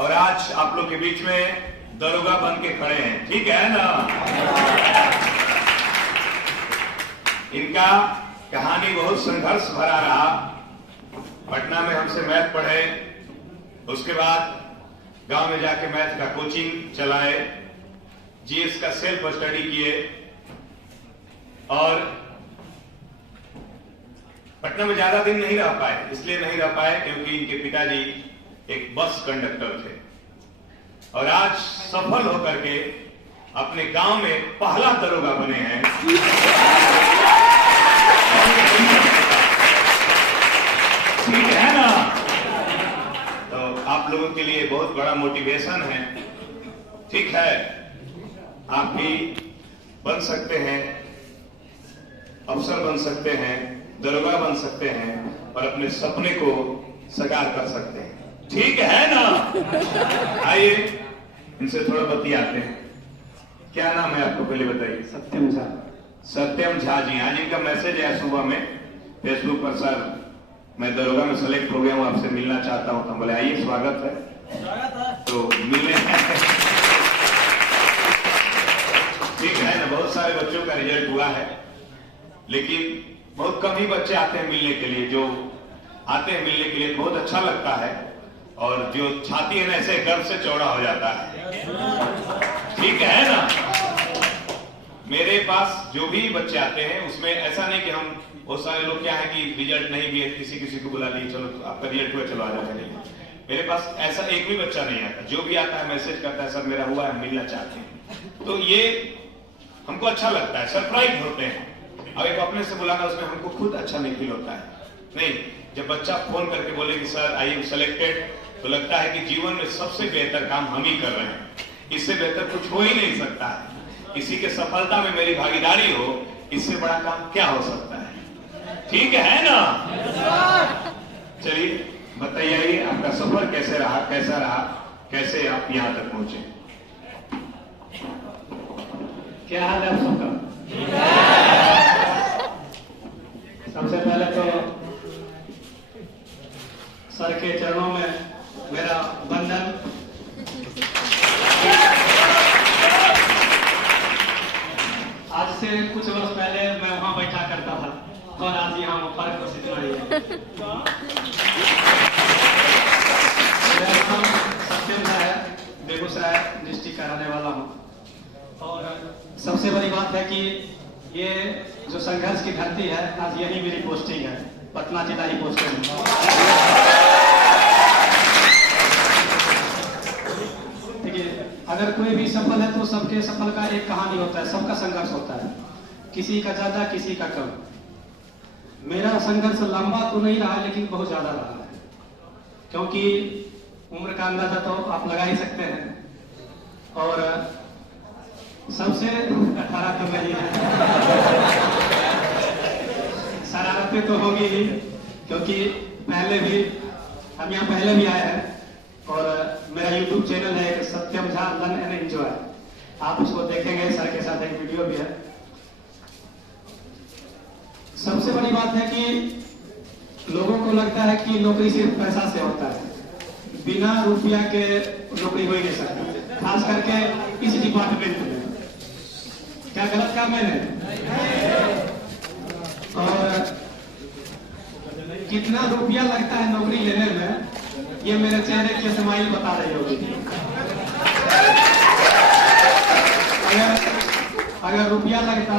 और आज आप लोग के बीच में दरोगा बन के खड़े हैं, ठीक है ना। इनका कहानी बहुत संघर्ष भरा रहा। पटना में हमसे मैथ पढ़े, उसके बाद गांव में जाके मैथ का कोचिंग चलाए, जीएस का सेल्फ स्टडी किए और पटना में ज्यादा दिन नहीं रह पाए। इसलिए नहीं रह पाए क्योंकि इनके पिताजी एक बस कंडक्टर थे और आज सफल होकर के अपने गांव में पहला दरोगा बने हैं। ठीक है ना। तो आप लोगों के लिए बहुत बड़ा मोटिवेशन है, ठीक है। आप भी बन सकते हैं, अफसर बन सकते हैं, दरोगा बन सकते हैं और अपने सपने को साकार कर सकते हैं, ठीक है ना। आइए इनसे थोड़ा बतियाते हैं। क्या नाम है आपको पहले बताइए। सत्यम झा। सत्यम झा जी। आज इनका मैसेज आया सुबह में फेसबुक पर, सर मैं दरोगा में सेलेक्ट हो गया हूँ, आपसे मिलना चाहता हूँ। तो बोले आइए, स्वागत है। तो मिले ठीक है ना। बहुत सारे बच्चों का रिजल्ट हुआ है, लेकिन बहुत कम ही बच्चे आते हैं मिलने के लिए। जो आते हैं मिलने के लिए बहुत अच्छा लगता है और जो छाती है ना ऐसे गर्व से चौड़ा हो जाता है, ठीक है ना। मेरे पास जो भी बच्चे आते हैं उसमें ऐसा नहीं कि हम, बहुत सारे लोग क्या है कि रिजल्ट नहीं भी है, किसी को बुला दिए, चलो तो आपका रिजल्ट हुआ, चलो आ जाओ। नहीं, मेरे पास ऐसा एक भी बच्चा नहीं आता। जो भी आता है मैसेज करता है, सर मेरा हुआ है, मिलना चाहते हैं। तो ये हमको अच्छा लगता है, सरप्राइज होते हैं। अब एक अपने से बुलाना, उसमें हमको खुद अच्छा नहीं फील होता है। नहीं, जब बच्चा फोन करके बोले कि सर आई एम सेलेक्टेड, तो लगता है कि जीवन में सबसे बेहतर काम हम ही कर रहे हैं, इससे बेहतर कुछ हो ही नहीं सकता है। किसी के सफलता में मेरी भागीदारी हो, इससे बड़ा काम क्या हो सकता है, ठीक है ना। चलिए बताइए आपका सफर कैसे रहा, कैसा रहा, कैसे आप यहाँ तक पहुंचे। क्या हाल है आप सबका। सबसे पहले तो सर के चरणों में मेरा वंदन। आज से कुछ वर्ष पहले मैं वहां बैठा करता था और आज यहाँ फर्क बस इतना ही है। मेरा नाम सत्यम झा है, बेगूसराय डिस्ट्रिक्ट का रहने वाला हूँ। और सबसे बड़ी बात है कि ये जो संघर्ष की धरती है, आज यही मेरी पोस्टिंग है, पटना जिला ही पोस्टिंग है। ठीक है, अगर कोई भी सफल है तो सबके सफल का एक कहानी होता है, सबका संघर्ष होता है, किसी का ज्यादा किसी का कम। मेरा संघर्ष लंबा तो नहीं रहा लेकिन बहुत ज्यादा रहा है, क्योंकि उम्र का अंदाजा तो आप लगा ही सकते हैं। और सबसे 18 तो नहीं है, शरारतें तो होगी ही, क्योंकि पहले भी हम यहाँ पहले भी आए हैं। और मेरा YouTube चैनल है Satyam Jha learn and enjoy, आप उसको देखेंगे। सर के साथ एक वीडियो भी है। सबसे बड़ी बात है कि लोगों को लगता है कि नौकरी सिर्फ पैसा से होता है, बिना रुपया के नौकरी हो ही नहीं सकती, खास करके इस डिपार्टमेंट में। क्या गलत काम है? और कितना रुपया लगता है नौकरी लेने में, ये मेरे चेहरे की स्माइल बता रही होगी। अगर रुपया लगता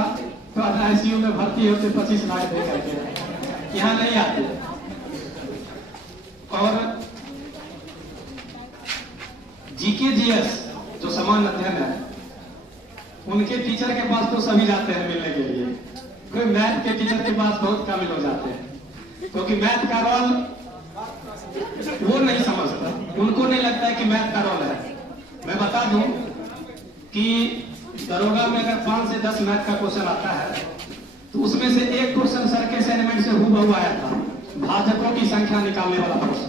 तो ICU में भर्ती होते 25 लाख दे करके, यहाँ नहीं आते। और GK GS जो समान अध्ययन है, उनके टीचर के पास तो सभी जाते हैं मिलने के लिए, कोई मैथ के टीचर के पास बहुत कम लोग जाते हैं, क्योंकि मैथ का रोल वो नहीं समझता, उनको नहीं लगता है कि मैथ का रोल है। मैं बता दूं कि दरोगा में अगर 5 से 10 मैथ का क्वेश्चन आता है तो उसमें से एक क्वेश्चन सर के असाइनमेंट से हूबहू आया था, भाजकों की संख्या निकालने वाला प्रश्न।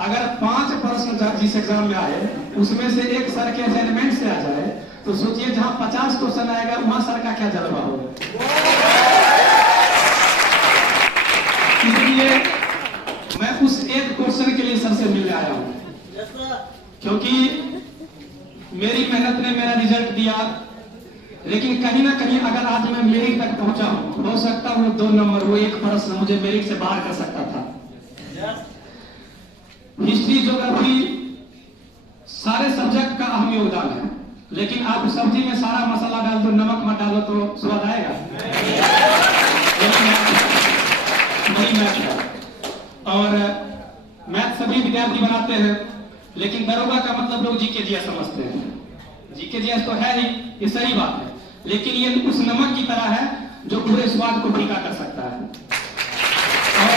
अगर 5 प्रश्न जिस एग्जाम में आए उसमें से एक सर के असाइनमेंट से आ जाए, तो सोचिए जहां 50 क्वेश्चन आएगा वहां सर का क्या जलवा होगा। इसलिए मैं उस एक क्वेश्चन के लिए सबसे मिलने आया हूं। क्योंकि मेरी मेहनत ने मेरा रिजल्ट दिया, लेकिन कहीं ना कहीं अगर आज मैं मेरिट तक पहुंचा हूं, हो सकता वो 2 नंबर, वो 1 प्रश्न मुझे मेरिट से बाहर कर सकता था। हिस्ट्री, ज्योग्राफी, सारे सब्जेक्ट का अहम योगदान है, लेकिन आप सब्जी में सारा मसाला डाल दो, नमक मत डालो तो स्वाद आएगा? नहीं मैथ है। और मैथ सभी विद्यार्थी बनाते हैं, लेकिन दरोगा का मतलब लोग जीके जीएस समझते हैं। जीके जीएस तो है ही, ये सही बात है, लेकिन ये उस नमक की तरह है जो पूरे स्वाद को फीका कर सकता है। और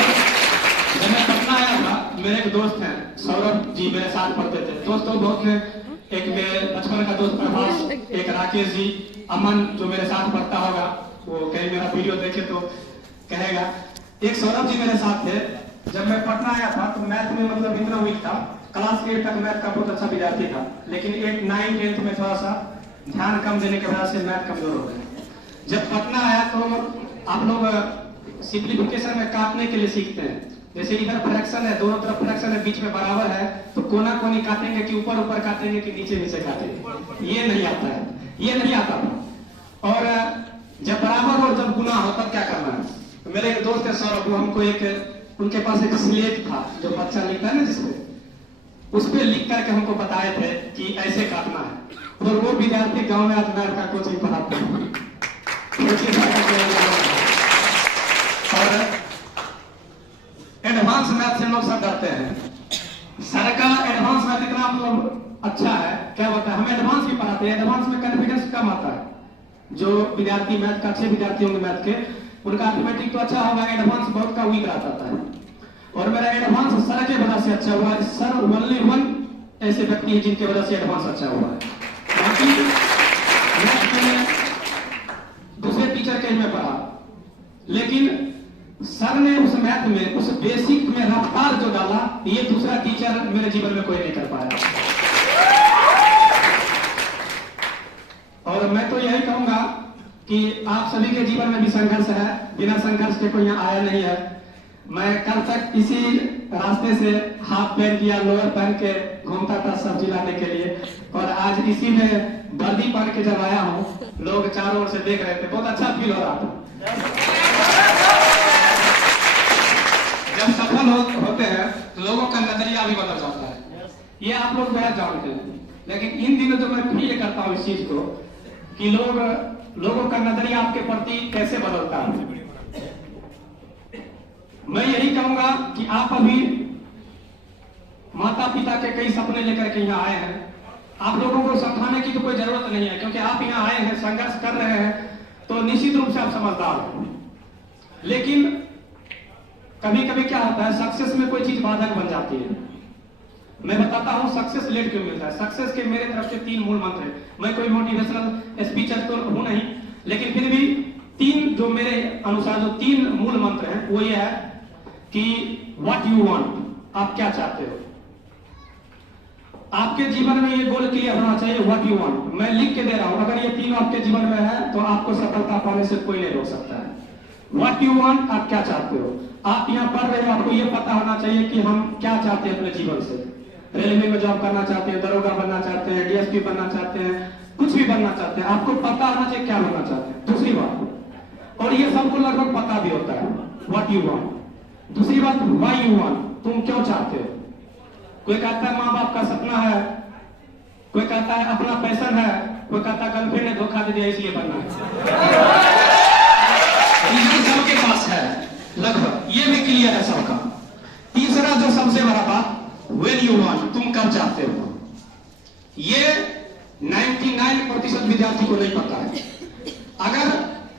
जब मैं पटना आया था, मेरे एक दोस्त हैं सौरभ जी, मेरे साथ पढ़ते थे। दोस्त तो बहुत हैं, एक मेरे बचपन का दोस्त प्रभास, एक राकेश जी, अमन जो मेरे साथ पढ़ता होगा, वो कहीं मेरा वीडियो देखे तो कहेगा। एक सौरभ जी मेरे साथ थे। जब मैं पटना आया था तो मैथ में मतलब इतना वीक था, क्लास 8 तक मैथ का बहुत अच्छा विद्यार्थी था, लेकिन 8, 9, 10th में थोड़ा सा ध्यान कम देने के वजह से मैथ कमजोर हो गए। जब पटना आया तो आप लोग सिंप्लीफिकेशन में काटने के लिए सीखते हैं। जैसे इधर फ्रैक्शन है, दोनों तरफ फ्रैक्शन है, बीच में बराबर है, तो कोना कोनी काटेंगे कि ऊपर ऊपर काटेंगे कि नीचे नीचे काटेंगे, ये नहीं आता है, ये नहीं आता था। और जब बराबर और जब गुना हो तब क्या करना है? तो मेरे एक दोस्त है सौरभ, वो हमको उनके पास एक स्लेट था जो बच्चा लिखता है ना, जिसपे उस पर लिख करके हमको बताए थे कि ऐसे काटना है। और वो विद्यार्थी गांव में आज मैथ का कोचिंग पढ़ाते हैं। और एडवांस मैथ से लोग सब डरते हैं। सर का एडवांस मैथ इतना मतलब अच्छा है, क्या होता है, हम एडवांस भी पढ़ाते हैं, एडवांस में कॉन्फिडेंस कम आता है। जो विद्यार्थी मैथ का अच्छे विद्यार्थी होंगे मैथ के, उनका अर्थमेटिक तो अच्छा होगा, एडवांस बहुत का वीक रहता है। और मेरा एडवांस सर के वजह से अच्छा हुआ है। सर ओनली 1 ऐसे व्यक्ति हैं जिनके वजह से एडवांस अच्छा हुआ है। बाकी दूसरे टीचर के में पढ़ा, लेकिन सर ने उस मैथ में, उस बेसिक में रफ्तार जो डाला, ये दूसरा टीचर मेरे जीवन में कोई नहीं कर पाया। और मैं तो यही कहूंगा कि आप सभी के जीवन में भी संघर्ष है, बिना संघर्ष के कोई यहाँ आया नहीं है। मैं कल तक इसी रास्ते से हाफ पैंट या लोअर पहन के घूमता था सब्जी लाने के लिए, और आज इसी में वर्दी पहन के जब आया हूँ, लोग चारों ओर से देख रहे थे, बहुत अच्छा फील हो रहा था। जब सफल होते हैं तो लोगों का नजरिया भी बदल जाता है, ये आप लोग बेहद जानते हैं। लेकिन इन दिनों जो मैं फील करता हूँ इस चीज को कि लोगों का नजरिया आपके प्रति कैसे बदलता है। मैं यही कहूंगा कि आप अभी माता पिता के कई सपने लेकर के यहाँ आए हैं। आप लोगों को समझाने की तो कोई जरूरत नहीं है, क्योंकि आप यहाँ आए हैं, संघर्ष कर रहे हैं, तो निश्चित रूप से आप समझदार हैं। लेकिन कभी कभी क्या होता है, सक्सेस में कोई चीज बाधक बन जाती है। मैं बताता हूँ सक्सेस लेट क्यों मिलता है। सक्सेस के मेरे तरफ से 3 मूल मंत्र हैं। मैं कोई मोटिवेशनल स्पीचर तो हूं नहीं, लेकिन फिर भी 3 जो मेरे अनुसार जो 3 मूल मंत्र हैं वो ये है कि व्हाट यू वांट, आप क्या चाहते हो। आपके जीवन में ये गोल क्लियर होना चाहिए, व्हाट यू वांट। मैं लिख के दे रहा हूं, अगर ये 3 आपके जीवन में है तो आपको सफलता पाने से कोई नहीं रोक सकता है। व्हाट यू वांट, आप क्या चाहते हो। आप यहाँ पढ़ रहे हो, आपको ये पता होना चाहिए कि हम क्या चाहते हैं अपने जीवन से। रेलवे में जॉब करना चाहते हैं, दरोगा बनना चाहते हैं, डीएसपी बनना चाहते हैं, कुछ भी बनना चाहते हैं, आपको पता होना चाहिए क्या बनना चाहते हैं। दूसरी बात, और ये सबको लगभग पता भी होता है, व्हाट यू वांट। दूसरी बात, व्हाई यू वांट, तुम क्यों चाहते हो। कोई कहता है माँ बाप का सपना है, कोई कहता है अपना पैशन है, कोई कहता है गर्लफ्रेंड ने धोखा दे दिया इसलिए बनना है। सबके पास है लगभग, ये भी क्लियर है सबका। तीसरा जो सबसे बड़ा बात, व्हेन यू वांट, तुम कब चाहते हो। ये 99% विद्यार्थी को नहीं पता है। अगर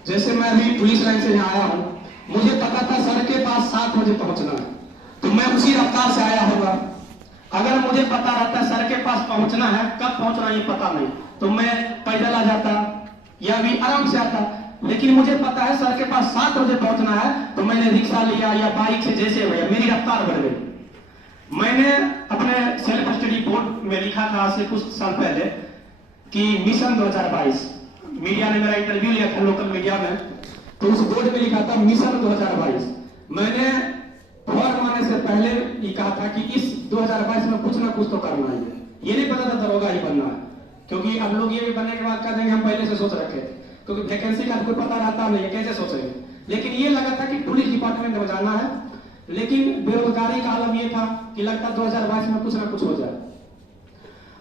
जैसे मैं अभी पुलिस लाइन से यहाँ आया हूँ, मुझे पता था सर के पास 7 बजे पहुंचना है, तो मैं उसी रफ्तार से आया होगा। अगर मुझे पता रहता है सर के पास पहुंचना है, कब पहुंचना ये पता नहीं, तो मैं पैदल आ जाता या भी आराम से आता। लेकिन मुझे पता है सर के पास 7 बजे पहुंचना है, तो मैंने रिक्शा लिया या बाइक से, जैसे भैया मेरी रफ्तार बढ़ गई। मैंने अपने सेल्फ स्टडी बोर्ड में लिखा था आज से कुछ साल पहले कि मिशन 2022, मीडिया ने मेरा इंटरव्यू लिया था लोकल मीडिया में, तो उस बोर्ड में लिखा था मिशन 2022। मैंने फॉर्म आने से पहले ही कहा था कि इस 2022 में कुछ ना कुछ तो करना ही है। ये नहीं पता था दरोगा ही बनना है, क्योंकि अब लोग ये भी बनने के बाद कह देंगे हम पहले से सोच रखे थे, क्योंकि वैकेंसी का कोई पता रहता नहीं है, कैसे सोचेंगे। लेकिन ये लगा था कि पुलिस डिपार्टमेंट में जाना है, लेकिन बेरोजगारी का आलम ये था कि लगता 2022 में कुछ ना कुछ हो जाए।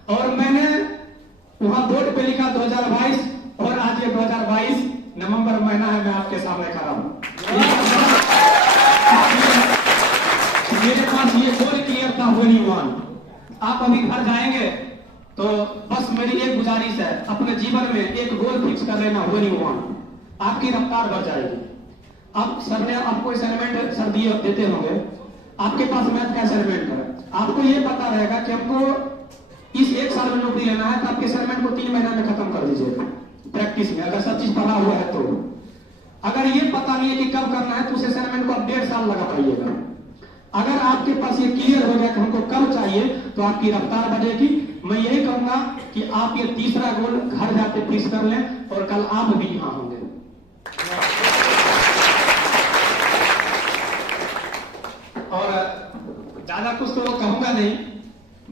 और मैंने वहां बोर्ड पे लिखा 2022, और आज ये 2022 नवंबर महीना है, मैं आपके सामने खड़ा हूं। मेरे पास ये गोल क्लियर था, होनी वन। आप अभी घर जाएंगे तो बस मेरी एक गुजारिश है, अपने जीवन में एक गोल फिक्स कर लेना, होनी वन। आपकी रफ्तार बढ़ जाएगी। अब सर ने आपको असाइनमेंट सर दिए देते होंगे, आपके पास मैथ का असाइनमेंट है, आपको ये पता रहेगा कि हमको इस एक साल में नौकरी लेना है, तो आपके असाइनमेंट को 3 महीना में खत्म कर दीजिएगा प्रैक्टिस में, अगर सब चीज पढ़ा हुआ है तो। अगर ये पता नहीं है कि कब करना है, तो उस असाइनमेंट को आप 1.5 साल लगा पाइएगा। अगर आपके पास ये क्लियर हो गया कि हमको कब चाहिए, तो आपकी रफ्तार बढ़ेगी। मैं यही कहूंगा कि आप ये तीसरा गोल घर जाके फिक्स कर लें, और कल आप भी यहां होंगे। और ज्यादा कुछ तो कहूंगा नहीं,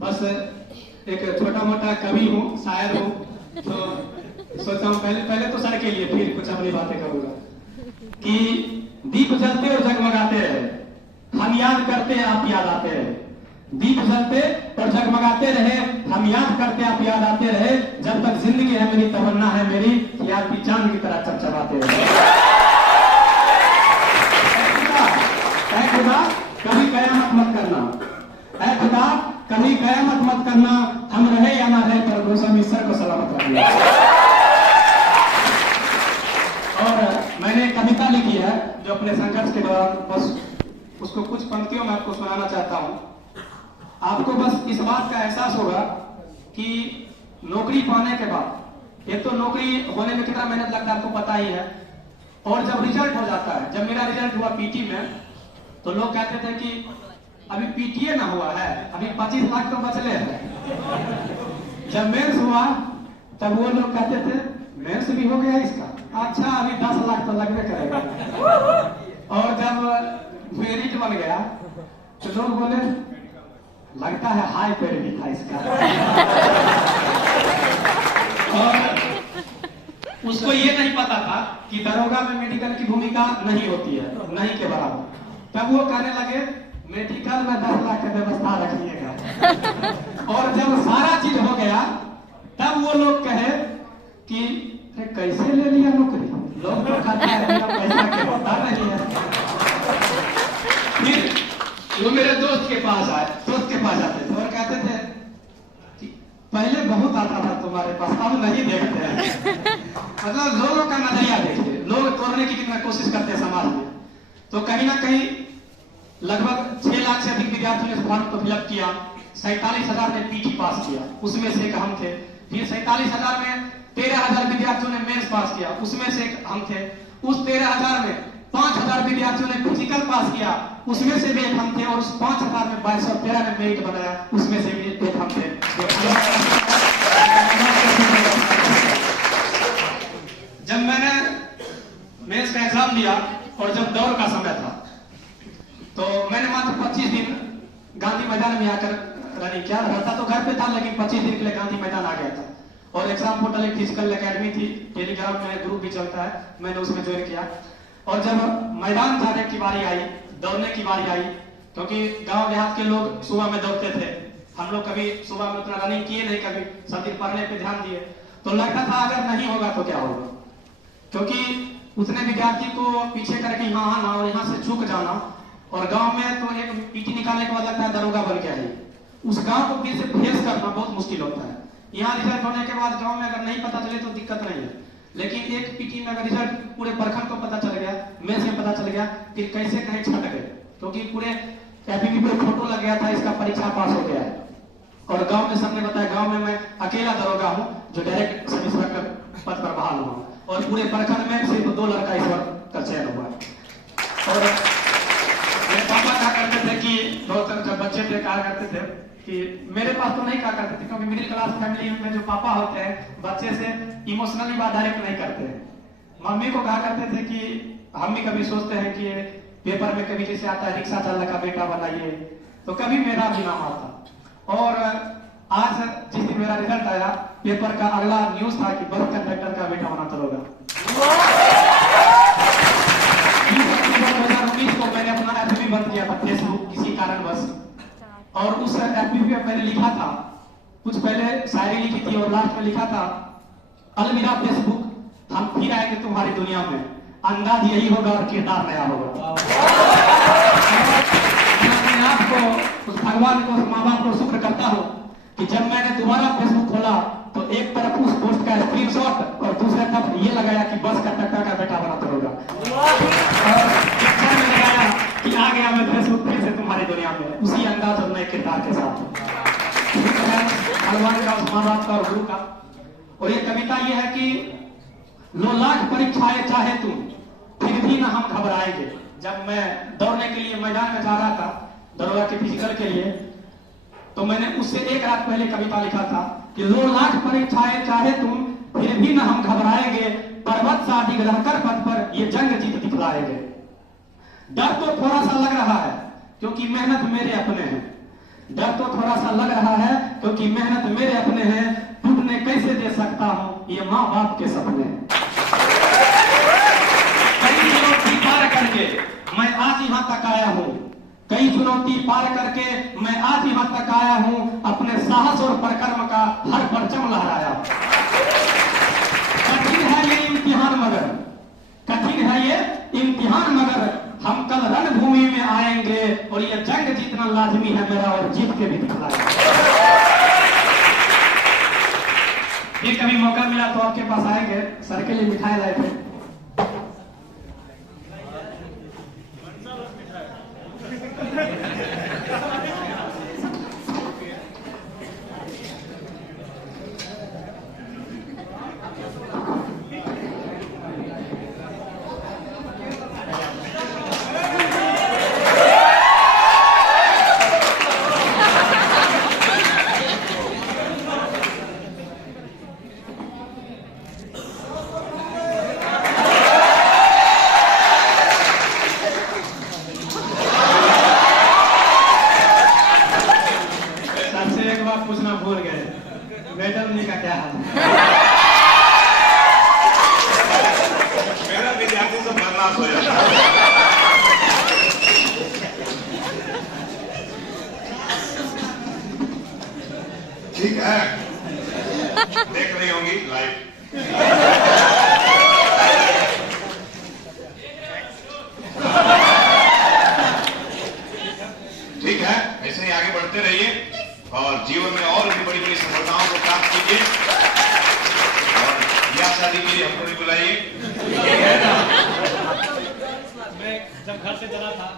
बस एक छोटा मोटा कवि हूँ, शायर हूँ, तो सोचा हूँ पहले तो सर के लिए, फिर कुछ अपनी बातें करूंगा। कि दीप जलते और जगमगाते रहे, हम याद करते आप याद आते रहे। दीप जलते और जगमगाते रहे, हम याद करते आप याद आते रहे। जब तक जिंदगी है मेरी, तमन्ना है मेरी कि आपकी चांद की तरह चमचमाते रहे। ऐ खुदा कभी कयामत मत करना, ऐ खुदा कभी कयामत मत करना, हम रहे या ना रहे पर मौसम ईश्वर को सलामत रखना। और मैंने कविता लिखी है जो अपने संघर्ष के दौरान, बस उसको कुछ पंक्तियों में आपको सुनाना चाहता हूं। आपको बस इस बात का एहसास होगा कि नौकरी पाने के बाद, एक तो नौकरी होने में कितना मेहनत लगता है आपको पता ही है, और जब रिजल्ट हो जाता है, जब मेरा रिजल्ट हुआ पीटी में, तो लोग कहते थे कि अभी पीटीए ना हुआ है, अभी 25 लाख तो बचले हैं। जब मेंस हुआ तब वो लोग कहते थे मेंस भी हो गया इसका, अच्छा अभी 10 लाख तो लगने करेगा। और जब मेरिट बन गया तो लोग बोले लगता है हाई पेड भी था इसका। और उसको ये नहीं पता था कि दरोगा में मेडिकल की भूमिका नहीं होती है, नहीं के बराबर। तब वो कहने लगे मेडिकल में 10 लाख की व्यवस्था रखिएगा। और जब सारा चीज हो गया तब वो लोग कहे कि कैसे ले लिया नौकरी, लोग तो कहते हैं पैसा के होता नहीं है। फिर वो मेरे दोस्त के पास जाते थे और कहते थे कि पहले बहुत आता था तुम्हारे पास, अब नहीं देखते हैं। मतलब लोगों का नजरिया देखिए, लोग तोड़ने की कितना कोशिश करते हैं समाज में। तो कहीं ना कहीं लगभग 6 लाख से अधिक विद्यार्थियों ने फॉर्म तो फिलअप किया, 47,000 ने पीटी पास किया, उसमें से एक हम थे। फिर 47,000 में 13,000 विद्यार्थियों ने मेंस पास किया, उसमें से एक हम थे। उस 13,000 में 5,000 विद्यार्थियों ने फिजिकल पास किया, उसमें से भी एक हम थे। और उस 5,000 में 2213 ने मेरिट बनाया, उसमें से भी एक हम थे। जब मैंने मेंस का एग्जाम दिया और जब दौड़ का समय था, तो मैंने मात्र 25 दिन गांधी मैदान में आकर रनिंग किया। रहता तो घर पे था, लेकिन 25 दिन के लिए गांधी मैदान आ गया था। और एग्जाम पोर्टल एक फिजिकल एकेडमी थी, टेलीग्राम में ग्रुप भी चलता है, मैंने उसमें ज्वाइन किया। और जब मैदान जाने की बारी आई, दौड़ने की बारी आई, क्योंकि गांव देहात के लोग सुबह में दौड़ते थे, हम लोग कभी सुबह में उतना रनिंग किए नहीं, कभी सब दिन पढ़ने पे ध्यान दिए। तो लगता था अगर नहीं होगा तो क्या होगा, क्योंकि उतने विद्यार्थी को पीछे करके यहाँ आना और यहाँ से चूक जाना। और गांव में तो एक पीटी निकालने के बाद लगता है दरोगा बन गया है। उस गांव को फिर से फेस करना बहुत मुश्किल होता है। यहाँ रिजल्ट होने के बाद गांव में अगर नहीं पता चले तो दिक्कत नहीं है, लेकिन एक पीटी में अगर रिजल्ट पूरे प्रखंड को पता चल गया, मेंस में पता चल गया, फिर कैसे कहीं छट गए, क्योंकि पूरे एपीपी पे फोटो लग गया था, इसका परीक्षा पास हो गया है। और गांव में सबने बताया, गांव में मैं अकेला दरोगा हूँ जो डायरेक्ट सब इंस्पेक्टर पद पर बहाल हुआ, और पूरे प्रखंड में सिर्फ 2 लड़का इस बार का चयन हुआ। और मेरे पापा कहा करते थे कि बहुत जब बच्चे थे कहा करते थे कि मेरे पास तो नहीं कहा करते थे, क्योंकि मिडिल क्लास फैमिली में जो पापा होते हैं बच्चे से इमोशनली बात डायरेक्ट नहीं करते हैं। मम्मी को कहा करते थे कि हम भी कभी सोचते हैं कि पेपर में कभी जैसे आता है रिक्शा चालक का बेटा बनाइए, तो कभी मेरा भी नाम आता। और आज जिस दिन मेरा रिजल्ट आया, पेपर का अगला न्यूज था कि बस कंडक्टर का बेटा होना चलोगा। 2019 को मैंने अपना एफबी बंद किया था, फेसबुक, किसी कारणवश। और उस एफबी पे मैंने लिखा था, कुछ पहले शायरी लिखी थी और लास्ट में लिखा था, अलविदा फेसबुक, हम फिर आएंगे तुम्हारी दुनिया में, अंदाज यही होगा और किरदार नया होगा। मैं आपको, उस भगवान को, उस माँ बाप को शुक्र करता हूँ कि जब मैंने दोबारा फेसबुक खोला तो एक तरफ उस पोस्ट का स्क्रीनशॉट और दूसरे तरफ ये लगाया कि बस कंडक्टर का बेटा बनाता होगा, और पिक्चर में लगाया कि आ गया मैं फेसबुक फिर से तुम्हारी दुनिया में, उसी अंदाज और नए किरदार के साथ। भगवान का, उस माँ बाप का और गुरु का। और ये कविता ये है कि लो लाख परीक्षाएं चाहे तुम, फिर भी ना हम घबराएंगे। जब मैं दौड़ने के लिए मैदान में जा रहा था, दौड़ा के फिजिकल के लिए, तो मैंने उससे एक रात पहले कविता लिखा था कि लो लाख परीक्षाएं चाहे तुम, फिर भी ना हम घबराएंगे, पर्वत सा डिग रहकर पथ पर ये जंग जीत दिखलाएंगे। डर तो थोड़ा सा लग रहा है क्योंकि मेहनत मेरे अपने हैं, डर तो थोड़ा सा लग रहा है क्योंकि मेहनत मेरे अपने हैं, टूटने कैसे दे सकता हूं ये माँ बाप के सपने। कई चुनौती पार करके मैं आज यहाँ तक आया हूँ, कई चुनौती पार करके मैं आज यहाँ तक आया हूँ, अपने साहस और परिक्रम का हर परचम लहराया। कठिन है ये इम्तिहान मगर, कठिन है ये इम्तिहान मगर, हम कल रणभूमि में आएंगे और ये जंग जीतना लाजमी है मेरा, और जीत के भी दिखलाएंगे। ये कभी मौका मिला तो आपके पास आएंगे, सर के लिए मिठाई लाए थे। पूछना भूल गए, मैडम जी का क्या हाल है? मेरा विद्यार्थी सब बर्दाश्त हो जाता है। ठीक है, देख रही होंगी लाइव। ठीक है, ऐसे ही आगे बढ़ते रहिए और जीवन में और भी बड़ी बड़ी सफलताओं को प्राप्त कीजिए। और ब्याह शादी के लिए हमको भी बुलाइए। मैं जब घर से चला था